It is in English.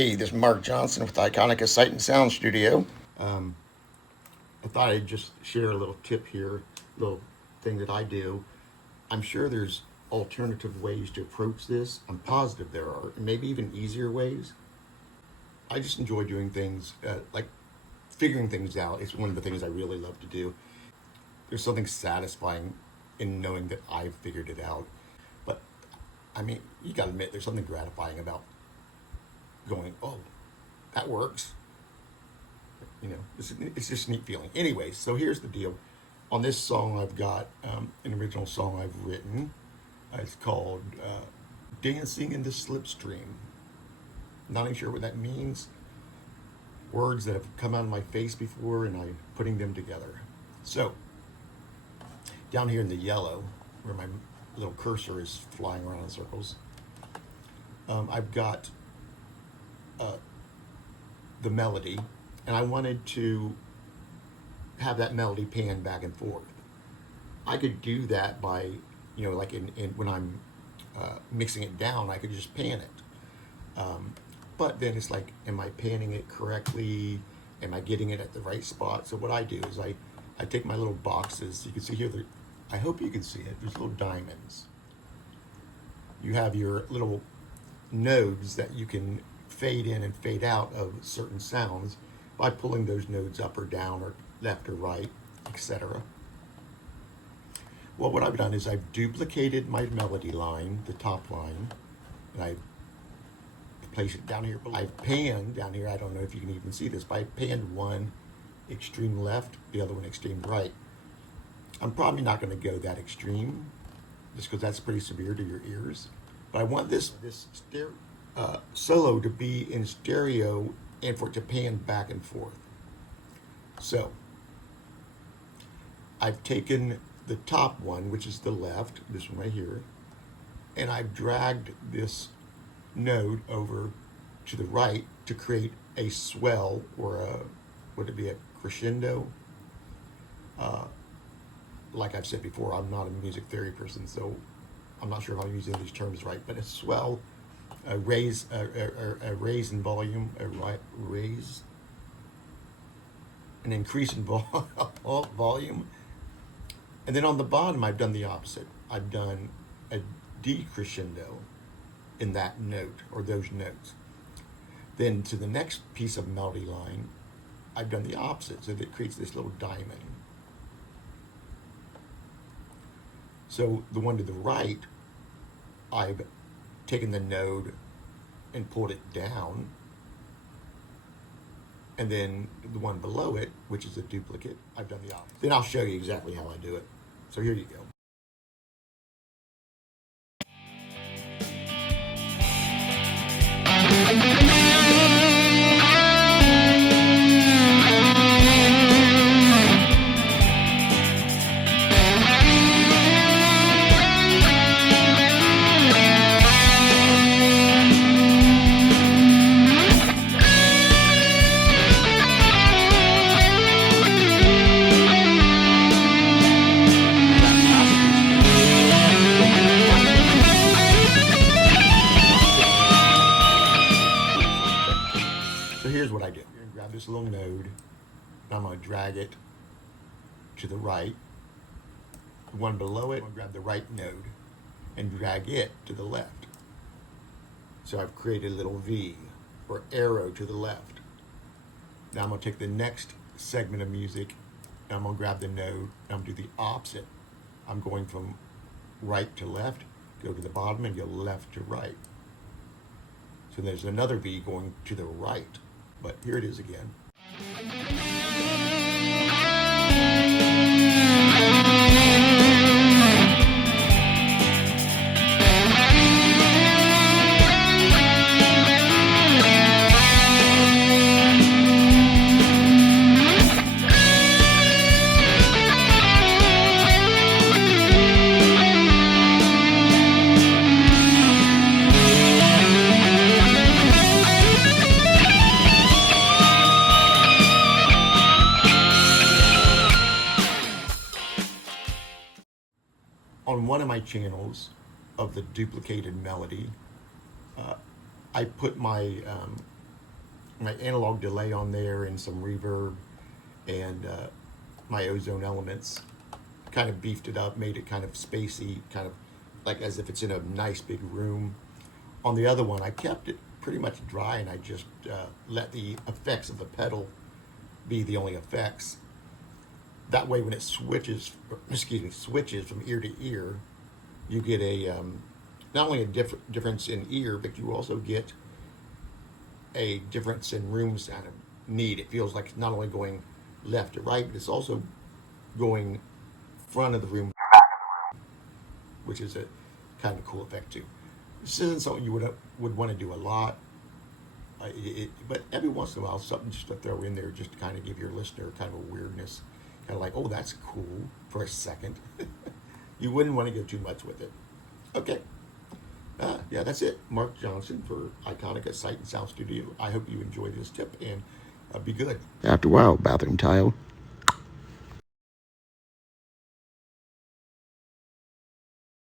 Hey, this is Mark Johnson with Iconica Sight and Sound Studio. I thought I'd just share a little tip here, a little thing that I do. I'm sure there's alternative ways to approach this. I'm positive there are, and maybe even easier ways. I just enjoy doing things like figuring things out. It's one of the things I really love to do. There's something satisfying in knowing that I've figured it out. But I mean, you gotta admit, there's something gratifying about going, oh, that works. You know, it's just a neat feeling. Anyway, so here's the deal. On this song, I've got an original song I've written. It's called Dancing in the Slipstream. Not even sure what that means. Words that have come out of my face before, and I'm putting them together. So, down here in the yellow, where my little cursor is flying around in circles, I've got the melody, and I wanted to have that melody pan back and forth. I could do that by, you know, like when I'm mixing it down, I could just pan it. But then it's like, am I panning it correctly? Am I getting it at the right spot? So what I do is I take my little boxes. You can see here, I hope you can see it. There's little diamonds. You have your little nodes that you can fade in and fade out of certain sounds by pulling those nodes up or down or left or right, etc. Well, what I've done is I've duplicated my melody line, the top line, and I place it down here below. I've panned down here, I don't know if you can even see this, but I panned one extreme left, the other one extreme right. I'm probably not going to go that extreme, just because that's pretty severe to your ears. But I want this solo to be in stereo and for it to pan back and forth. So I've taken the top one, which is the left, this one right here, and I've dragged this node over to the right to create a swell, or would it be a crescendo? Like I've said before, I'm not a music theory person, so I'm not sure if I'm using these terms right, but a swell, a raise in volume, an increase in volume. And then on the bottom, I've done the opposite. I've done a decrescendo in that note, or those notes. Then to the next piece of melody line, I've done the opposite, so that it creates this little diamond. So the one to the right, I've taken the node and pulled it down, and then the one below it, which is a duplicate, I've done the opposite. Then I'll show you exactly how I do it. So here you go. So here's what I do. You're going to grab this little node, and I'm going to drag it to the right. The one below it, I'm going to grab the right node and drag it to the left. So I've created a little V, or arrow to the left. Now I'm going to take the next segment of music, and I'm going to grab the node, and I'm going to do the opposite. I'm going from right to left, go to the bottom, and go left to right. So there's another V going to the right. But here it is again. On one of my channels of the duplicated melody, I put my my analog delay on there and some reverb and my ozone elements. Kind of beefed it up, made it kind of spacey, kind of like as if it's in a nice big room. On the other one, I kept it pretty much dry, and I just let the effects of the pedal be the only effects. That way, when it switches from ear to ear, you get a not only a difference in ear, but you also get a difference in room sound of need. It feels like it's not only going left to right, but it's also going front of the room, which is a kind of cool effect too. This isn't something you would want to do a lot, but every once in a while, something just to throw in there, just to kind of give your listener kind of a weirdness, kind of like, oh, that's cool for a second. You wouldn't want to go too much with it. Okay. Yeah, that's it. Mark Johnson for Iconica Sight and Sound Studio. I hope you enjoyed this tip, and be good. After a while, bathroom tile.